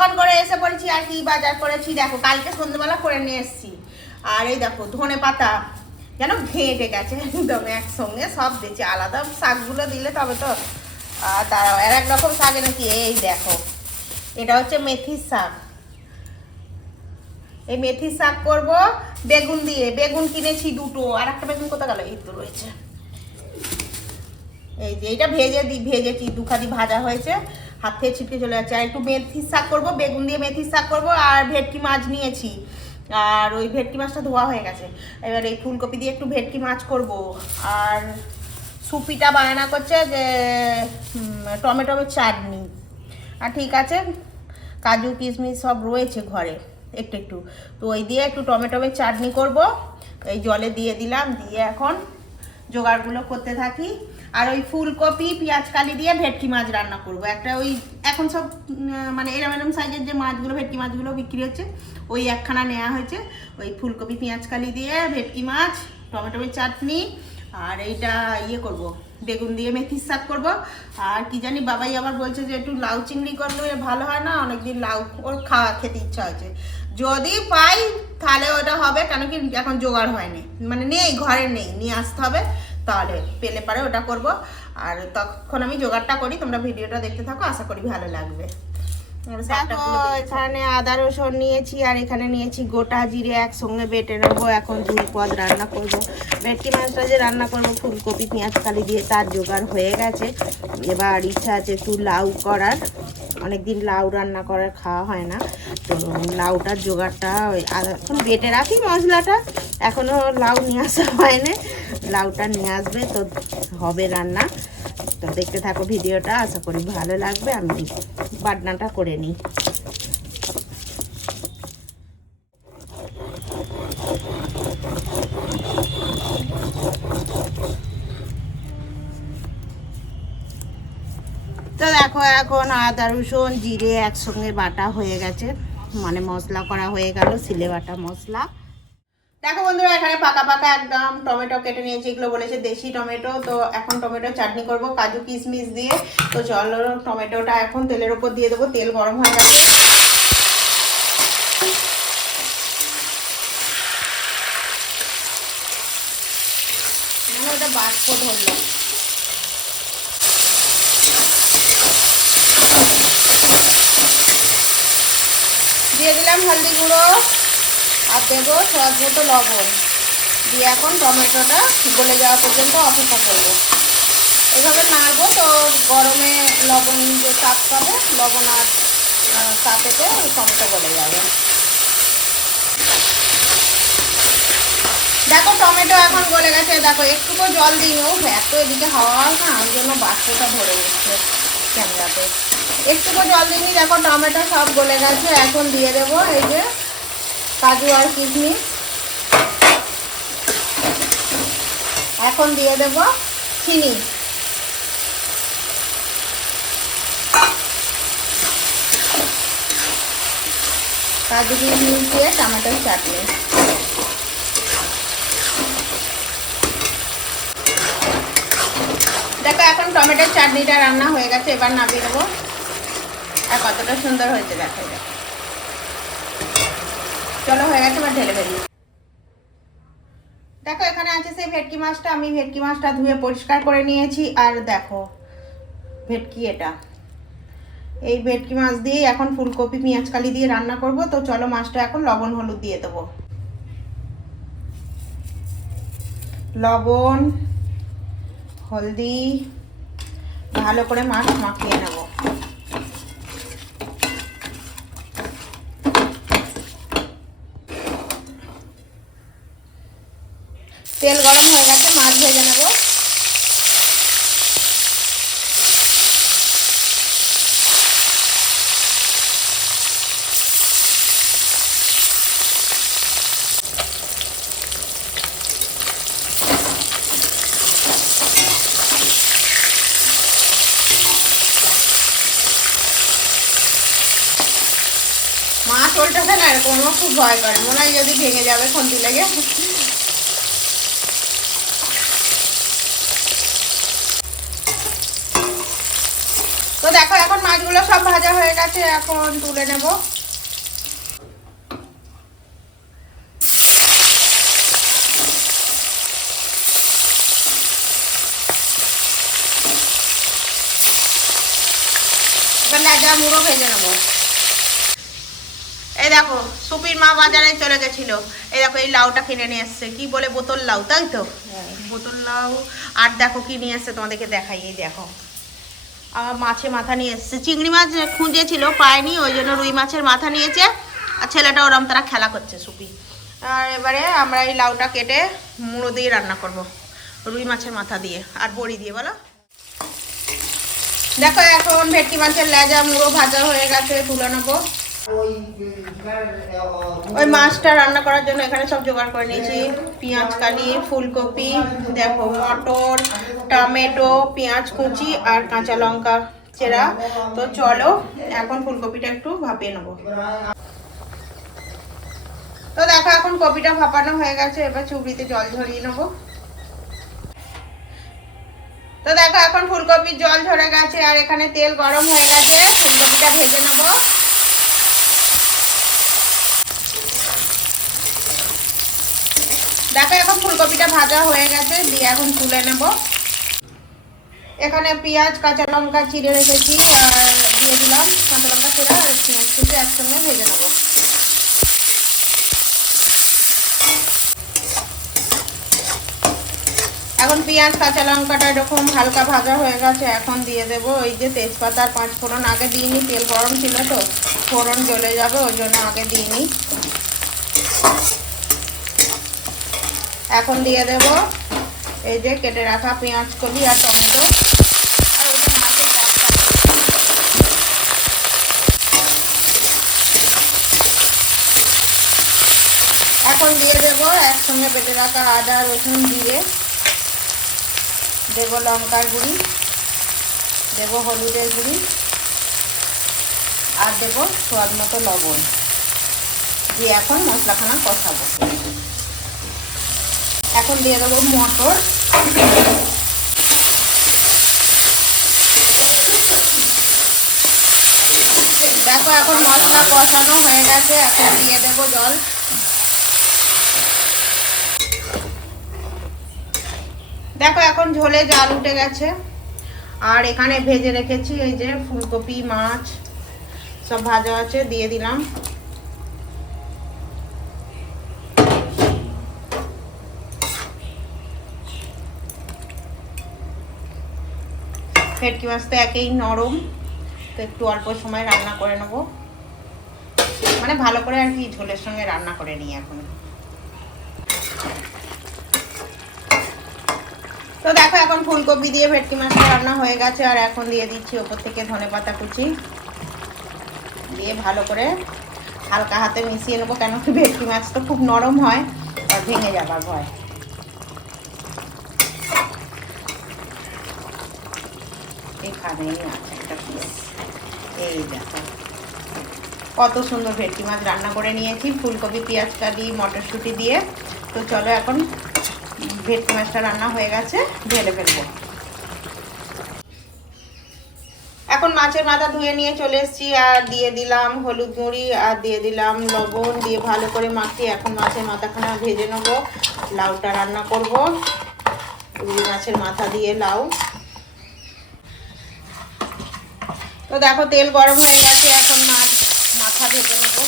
দোকান করে এসে পড়েছি আর কি, বাজার করেছি। দেখো, কালকে সন্ধ্যেবেলা করে নিয়ে এসেছি। আর এই দেখো, ধনে পাতা, যেন ঘেঁটে গেছে একদম, একসঙ্গে সব দিয়েছি আলাদা শাকগুলো দিলে তবে তো, আর আর এক রকম শাক এনেছি। এই দেখো, এটা হচ্ছে মেথির শাক। এই মেথির শাক করব বেগুন দিয়ে। বেগুন কিনেছি দুটো, আর একটা বেগুন কোথা গেল? এই তো রয়েছে। এই যে এটা ভেজে দি, ভেজেছি দুখাদি ভাজা হয়েছে। হাত থেকে ছিটকে চলে যাচ্ছে। আর একটু মেথির শাক করব, বেগুন দিয়ে মেথির শাক করব আর ভেটকি মাছ নিয়েছি। আর ওই ভেটকি মাছটা ধোয়া হয়ে গেছে। এবার এই ফুলকপি দিয়ে একটু ভেটকি মাছ করব। আর সুপিটা বায়না করছে যে টমেটোর চাটনি। আর ঠিক আছে, কাজু, কিশমিশ সব রয়েছে ঘরে, একটু একটু। তো ওই দিয়ে একটু টমেটোর চাটনি করব। এই জলে দিয়ে দিলাম, দিয়ে এখন জোগাড়গুলো করতে থাকি। আর ওই ফুলকপি, পেঁয়াজ, কালি দিয়ে ভেটকি মাছ রান্না করব। একটা ওই এখন সব মানে এরম এরম সাইজের যে মাছগুলো, ভেটকি মাছগুলো বিক্রি হচ্ছে, ওই একখানা নেওয়া হয়েছে। ওই ফুলকপি, পেঁয়াজ, কালি দিয়ে ভেটকি মাছ টমেটোর চাটনি, আর এইটা ইয়ে করব, বেগুন দিয়ে মেথির শাক করব। আর কি জানি, বাবাই আবার বলছে যে একটু লাউ চিংড়ি করলে ভালো হয় না, অনেকদিন লাউ ওর খাওয়া খেতে ইচ্ছা হয়েছে। যদি পাই, তাহলে ওটা হবে, কেন কি এখন জোগাড় হয়নি। মানে নেই, ঘরে নেই, নিয়ে আসতে হবে। তাহলে পেলে পারে ওটা করব। আর তখন আমি জোগাড়টা করি, তোমরা ভিডিওটা দেখতে থাকো, আশা করি ভালো লাগবে। দেখো এখানে আদা রসুন নিয়েছি আর এখানে নিয়েছি গোটা জিরে একসঙ্গে বেটে নেব। এখন দুই পদ রান্না করব। ভেটকি মাছটা যে রান্না করব ফুলকপি পেঁয়াজ কালি দিয়ে তার জোগাড় হয়ে গেছে। এবার ইচ্ছা আছে একটু লাউ করার। অনেকদিন লাউ রান্না করার খাওয়া হয় না। তো লাউটার জোগাড়টা এখন বেটে রাখি মশলাটা। এখনও লাউ নিয়ে আসা হয়নি। লাউটা নিয়ে আসবে তো হবে রান্না। তো দেখতে থাকো ভিডিওটা, আশা করি ভালো লাগবে। আমি বাটনাটা করে নিই। তো দেখো এখন আদা, রসুন, জিরে একসঙ্গে বাটা হয়ে গেছে। মানে মশলা করা হয়ে গেল সিলে বাটা মশলা। দেখো বন্ধুরা, এখানে পাকা পাকা একদম টমেটো কেটে নিয়েছি, এগুলো বলেছে দেশি টমেটো, তো এখন টমেটো চাটনি করব কাজু কিশমিশ দিয়ে। তো চলো টমেটোটা এখন তেলের উপর দিয়ে দেবো, তেল গরম হয়ে গেছে। দিয়ে দিলাম হলদি গুঁড়ো আর দেবো স্বাদ মতো লবণ। দিয়ে এখন টমেটোটা গলে যাওয়া পর্যন্ত অপেক্ষা করব। এভাবে নাড়বো তো গরমে লবণ যে চাপ পাবে, লবণ আর তাতেতে টমেটো গলে যাবে। দেখো টমেটো এখন গলে গেছে, দেখো একটুকু জল দিই ও এত এদিকে হাওয়া না, ওই জন্য বাষ্পটা ধরে উঠছে ক্যামেরাতে। একটুকু জল দিইনি দেখো টমেটো সব গলে গেছে, এখন দিয়ে দেবো এই যে কাজু আর কিশমিশ। এখন দিয়ে দেব চিনি। কাজু, কিশমিশ দিয়ে টমেটোর চাটনি। দেখো, এখন টমেটোর চাটনিটা রান্না হয়ে গেছে, এবার নামিয়ে দেবো আর কতটা সুন্দর হয়েছে দেখো এটা। চলো হয়ে গেছে, এবার ঢেলে ফেলি। দেখো, এখানে আছে সেই ভেটকি মাছটা। আমি ভেটকি মাছটা ধুয়ে পরিষ্কার করে নিয়েছি। আর দেখো, ভেটকি এটা। এই ভেটকি মাছ দিয়ে এখন ফুলকপি, পেঁয়াজ, কালি দিয়ে রান্না করব। তো চলো, মাছটা এখন লবণ, হলুদ দিয়ে দেবো। লবণ, হলদি, ভালো করে মাছ মাখিয়ে নেব। তেল গরম হয়ে গেছে, মাছ ভেজে নেব। মাছ ওল্টাছে না এরকম খুব ভয় করে। মনে হয় যদি ভেঙে যাবে, খন্তি লেগে। তো দেখো এখন মাছগুলো সব ভাজা হয়ে গেছে এখন তুলে নেব। লেজা মুড়ো ভেজে নেব। এই দেখো সুপির মা বাজারে চলে গেছিল। এই দেখো এই লাউটা কিনে নিয়ে এসছে। কি বলে বোতল লাউ তাই তো? বোতল লাউ। আর দেখো কি নিয়ে এসছে তোমাদেরকে দেখাই এই দেখো। আমার মাছে মাথা নিয়ে এসেছে। চিংড়ি মাছ খুঁজেছিল, পায়নি, ওই জন্য রুই মাছের মাথা নিয়েছে। আর ছেলেটা ওরম তারা খেলা করছে সুপি। আর এবারে আমরা এই লাউটা কেটে মুড়ো দিয়ে রান্না করব, রুই মাছের মাথা দিয়ে আর বড়ি দিয়ে, বলো। দেখো এখন ভেটকি মাছের লেজা মুড়ো ভাজা হয়ে গেছে, তুলে নেব। ওই মাছটা রান্না করার জন্য এখানে সব জোগাড় করে নিয়েছি। পেঁয়াজ কালি, ফুলকপি, দেখো, মটর, টমেটো, পেঁয়াজ কুচি আর কাঁচা লঙ্কা চেরা। তো চলো, এখন ফুলকপিটা একটু ভাপিয়ে নেব। তো দেখো, এখন কপিটা ভাপানো হয়ে গেছে, এবার চুবড়িতে জল ঝরিয়ে নেব। তো দেখো, এখন ফুলকপির জল ঝরে গেছে আর এখানে তেল গরম হয়ে গেছে, ফুলকপিটা ভেজে নেব। দেখো এখন ফুলকপিটা ভাজা হয়ে গেছে, দিয়ে এখন তুলে নেব। এখানে পেঁয়াজ, কাঁচা লঙ্কা চিড়ে রেখেছি, আর দিয়ে দিলাম কাঁচা লঙ্কা চিড়া আর একসঙ্গে ভেজে নেব। এখন পেঁয়াজ, কাঁচা লঙ্কাটা এরকম হালকা ভাজা হয়ে গেছে, এখন দিয়ে দেব ওই যে তেজপাতা আর পাঁচ ফোড়ন আগে দিইনি, তেল গরম ছিল তো, ফোড়ন জ্বলে যাবে, ওই জন্য আগে দিইনি। এখন দিয়ে দেব এই যে কেটে রাখা পেঁয়াজ কলি আর টমেটো। এখন দিয়ে দেব একসঙ্গে বেটে রাখা আদা, রসুন দিয়ে দেব লঙ্কার গুঁড়ি। দেব হলুদের গুঁড়ি। আর দেব স্বাদ মতো লবণ। দিয়ে এখন মশলাখানা কষাবো। এখন দিয়ে দেবো মটর। দেখো এখন মশলা কষানো হয়ে গেছে, এখন দিয়ে দেবো জল। দেখো এখন ঝোলে জাল উঠে গেছে। আর এখানে ভেজে রেখেছি এই যে ফুলকপি, মাছ, সব ভাজা আছে, দিয়ে দিলাম। ভেটকি মাছ তো একেই নরম। তো একটু অল্প সময় রান্না করে নেব। মানে ভালো করে আর কি ঝোলের সঙ্গে রান্না করে নিই এখন। তো দেখো, এখন ফুলকপি দিয়ে ভেটকি মাছটা রান্না হয়ে গেছে, আর এখন দিয়ে দিচ্ছি ওপর থেকে ধনে পাতা কুচি। দিয়ে ভালো করে হালকা হাতে মিশিয়ে নেব, কেন কি ভেটকি মাছ তো খুব নরম হয়, আর ভেঙে যাবার ভয়। কত সুন্দর ভেটকি মাছ রান্না করে নিয়েছি, ফুলকপি পেঁয়াজটা কালি মটরশুঁটি দিয়ে। তো চলো এখন ভেটকি মাছটা রান্না হয়ে গেছে, ঢেলে ফেলব। এখন মাছের মাথা ধুয়ে নিয়ে চলে এসেছি, আর দিয়ে দিলাম হলুদ গুঁড়ি, আর দিয়ে দিলাম লবণ, দিয়ে ভালো করে মাখিয়ে এখন মাছের মাথাখানা ভেজে নেব। লাউটা রান্না করব। রুই মাছের মাথা দিয়ে লাউ। তো দেখো তেল গরম হয়ে গেছে এখন মাছ মাথা ভেজে নেব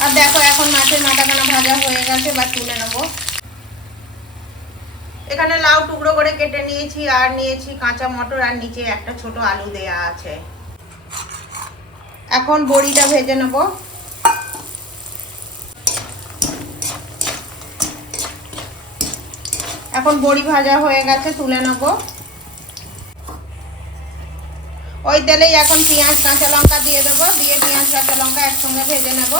আর দেখো, এখন মাছের মাথাখানা ভাজা হয়ে গেছে বা তুলে নেব। এখানে লাউ টুকরো করে কেটে নিয়েছি, আর নিয়েছি কাঁচা মটর, আর নিচে একটা ছোট আলু দেয়া আছে। এখন বড়িটা ভেজে নেব। এখন বড়ি ভাজা হয়ে গেছে, তুলে নেব। ওই তেলেই এখন পেঁয়াজ, কাঁচা লঙ্কা দিয়ে দেবো, দিয়ে পেঁয়াজ, কাঁচা লঙ্কা একসঙ্গে ভেজে নেব।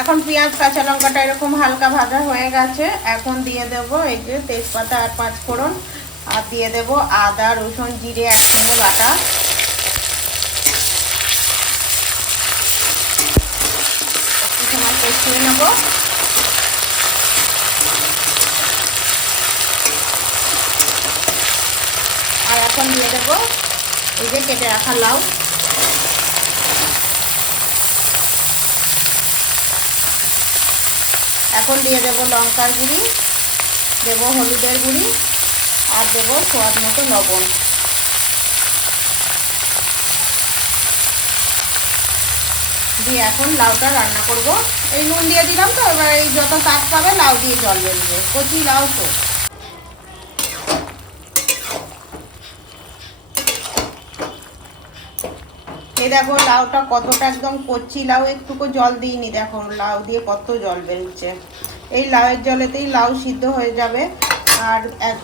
এখন পেঁয়াজ, কাঁচা লঙ্কাটা এরকম হালকা ভাজা হয়ে গেছে। এখন দিয়ে দেবো এই যে তেজপাতা আর পাঁচ ফোড়ন আর দিয়ে দেবো আদা, রসুন, জিরে, একসঙ্গে বাটা। একটু নেব। আর এখন দিয়ে দেবো এই যে কেটে রাখা লাউ। এখন দিয়ে দেবো লঙ্কার গুঁড়ি, দেবো হলুদের গুঁড়ি, আর দেবো সোয়াদ মতো লবণ। দিয়ে এখন লাউটা রান্না করব। এই নুন দিয়ে দিলাম তো, এবার এই যত তাপ পাবে লাউ দিয়ে জল বেরিয়ে কচি লাউ তো। এই দেখো, লাউটা কতটা একদম কচি। লাউ একটুকু জল দিইনি, দেখো, লাউ দিয়ে কত জল বেরোচ্ছে। এই লাউয়ের জলেতেই লাউ সিদ্ধ হয়ে যাবে। আর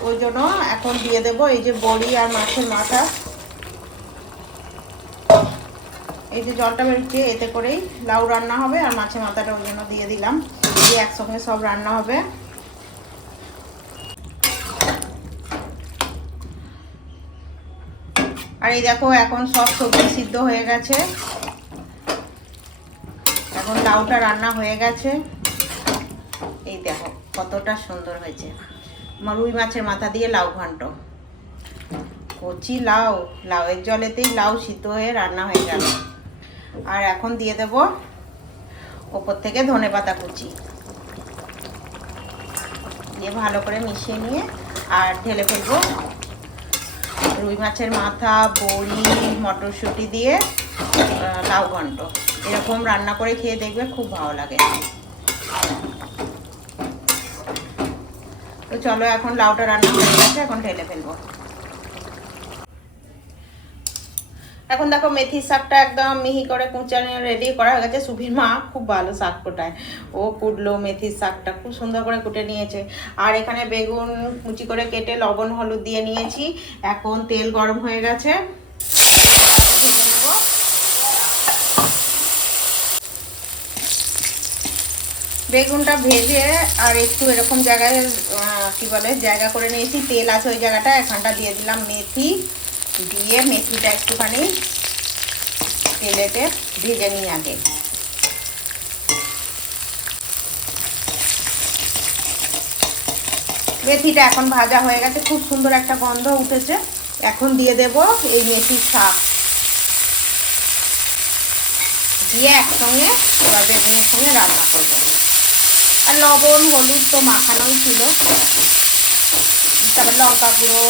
ওই জন্য এখন দিয়ে দেব এই যে বড়ি আর মাছের মাথা। এই যে জলটা বেরোচ্ছে, এতে করেই লাউ রান্না হবে আর মাছের মাথাটা ওই জন্য দিয়ে দিলাম। দিয়ে একসঙ্গে সব রান্না হবে। আর এই দেখো, এখন সব সবজি সিদ্ধ হয়ে গেছে। এখন লাউটা রান্না হয়ে গেছে। এই দেখো, কতটা সুন্দর হয়েছে। আমার রুই মাছের মাথা দিয়ে লাউ ঘন্ট। কচি লাউ, লাউয়ের জলেতেই লাউ সিদ্ধ হয়ে রান্না হয়ে গেল। আর এখন দিয়ে দেব ওপর থেকে ধনে পাতা কুচি। দিয়ে ভালো করে মিশিয়ে নিয়ে আর ঢেলে ফেলব রুই মাছের মাথা, বড়ি, মটরশুঁটি দিয়ে লাউ ঘন্ট। এরকম রান্না করে খেয়ে দেখবে খুব ভালো লাগে। তো চলো এখন লাউটা রান্না হয়ে গেছে, এখন ঢেলে ফেলব। এখন দেখো মেথি শাকটা একদম মিহি করে কুচানো রেডি করা হয়ে গেছে। সুভির মা খুব ভালো শাক কোটায় ও কুটলো মেথির শাকটা, খুব সুন্দর করে কুটে নিয়েছে। আর এখানে বেগুন কুচি করে কেটে লবণ, হলুদ দিয়ে নিয়েছি। এখন তেল গরম হয়ে গেছে। বেগুনটা ভেজে আর একটু এরকম জায়গায় কি বলে, জায়গা করে নিয়েছি। তেল আছে ওই জায়গাটা এখানটা দিয়ে দিলাম মেথি। দিয়ে মেথিটা একটুখানি তেলেতে ভেজে নিই আগে। মেথিটা এখন ভাজা হয়ে গেছে, খুব সুন্দর একটা গন্ধ উঠেছে। এখন দিয়ে দেব এই মেথির শাক। দিয়ে একসঙ্গে এবার বেগুনের সঙ্গে রান্না করব। আর লবণ, হলুদ তো মাখানোই ছিল। তারপর লঙ্কা গুঁড়ো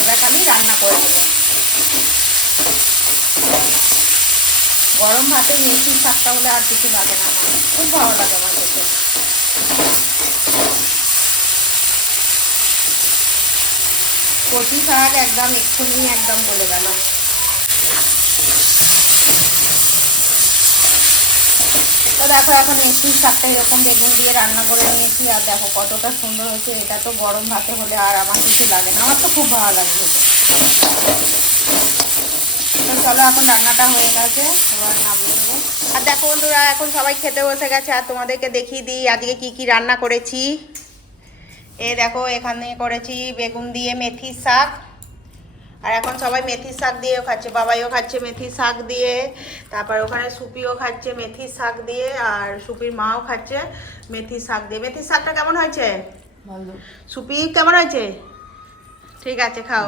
এবার আমি রান্না করে নেব। গরম ভাতে মেথির শাকটা হলে আর কিছু লাগে না। আমার খুব ভালো লাগে আমার খেতে। কচি শাক একদম এক্ষুনি একদম বলে গেল। তো দেখো এখন মেথির শাকটা এরকম বেগুন দিয়ে রান্না করে নিয়েছি, আর দেখো কতটা সুন্দর হয়েছে। এটা তো গরম ভাতে হলে আর আমার কিছু লাগে না, আমার তো খুব ভালো লাগবে তো চলো এখন রান্নাটা হয়ে গেছে, এবার নামিয়ে দেবো আর দেখো বন্ধুরা, এখন সবাই খেতে বসে গেছে, আর তোমাদেরকে দেখিয়ে দিই আজকে কি কি রান্না করেছি। এ দেখো, এখানে করেছি বেগুন দিয়ে মেথির শাক আর এখন সবাই মেথির শাক দিয়েও খাচ্ছে বাবাইও খাচ্ছে মেথির শাক দিয়ে তারপর ওখানে সুপিও খাচ্ছে মেথির শাক দিয়ে আর সুপির মাও খাচ্ছে মেথির শাক দিয়ে। মেথির শাকটা কেমন হয়েছে? সুপি কেমন হয়েছে? ঠিক আছে খাও।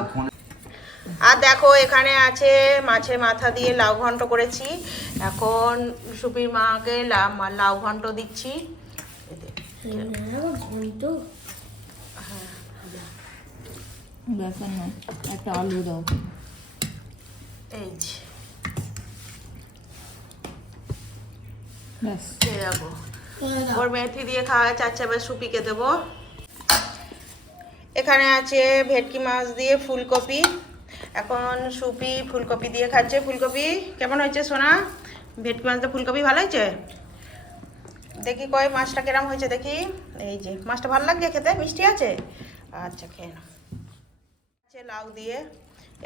আর দেখো এখানে আছে মাছের মাথা দিয়ে লাউ ঘন্ট করেছি। এখন সুপির মাকে লা- লাউ ঘন্ট দিচ্ছি। এতে। ব্যাপার না একটা আলু দাও। এই দেখো ওর মেথি দিয়ে খাওয়া চাচ্ছে এবার সুপিকে দেবো এখানে আছে ভেটকি মাছ দিয়ে ফুলকপি। এখন সুপি ফুলকপি দিয়ে খাচ্ছে। ফুলকপি কেমন হয়েছে সোনা? ভেটকি মাছ দিয়ে ফুলকপি ভালো হয়েছে? দেখি কয় মাছটা কেরম হয়েছে দেখি। এই যে মাছটা ভালো লাগছে খেতে? মিষ্টি আছে? আচ্ছা খেয়ে নাও। লাউ দিয়ে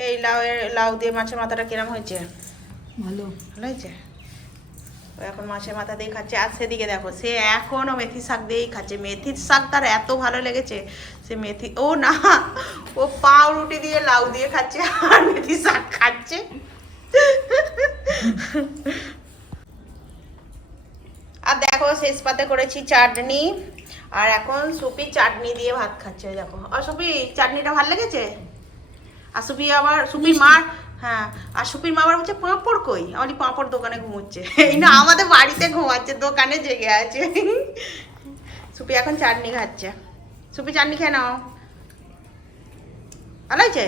এই লাউ লাউ দিয়ে মাছের মাথাটা কিরম হয়েছে? ভালো। ভালো হয়েছে? এখন মাছের মাথা দিয়ে খাচ্ছে। আর সেদিকে দেখো সে এখনও মেথি শাক দিয়েই খাচ্ছে। মেথির শাক তার এত ভালো লেগেছে সে মেথি ও না ও পাউরুটি দিয়ে লাউ দিয়ে খাচ্ছে আর মেথি শাক খাচ্ছে। আর দেখো শেষ পাতে করেছি চাটনি। আর এখন সুপি চাটনি দিয়ে ভাত খাচ্ছে দেখো। আর সুপি চাটনিটা ভালো লেগেছে? আর সুপি আবার সুপির মা হ্যাঁ আর সুপির মা আবার হচ্ছে পাঁপড় কই? আমার পাঁপড় দোকানে ঘুমোচ্ছে। এই না, আমাদের বাড়িতে ঘুমাচ্ছে, দোকানে জেগে আছে। সুপি এখন চাটনি খাচ্ছে। সুপি চাটনি খেয়ে নাও। ভালো হয়েছে?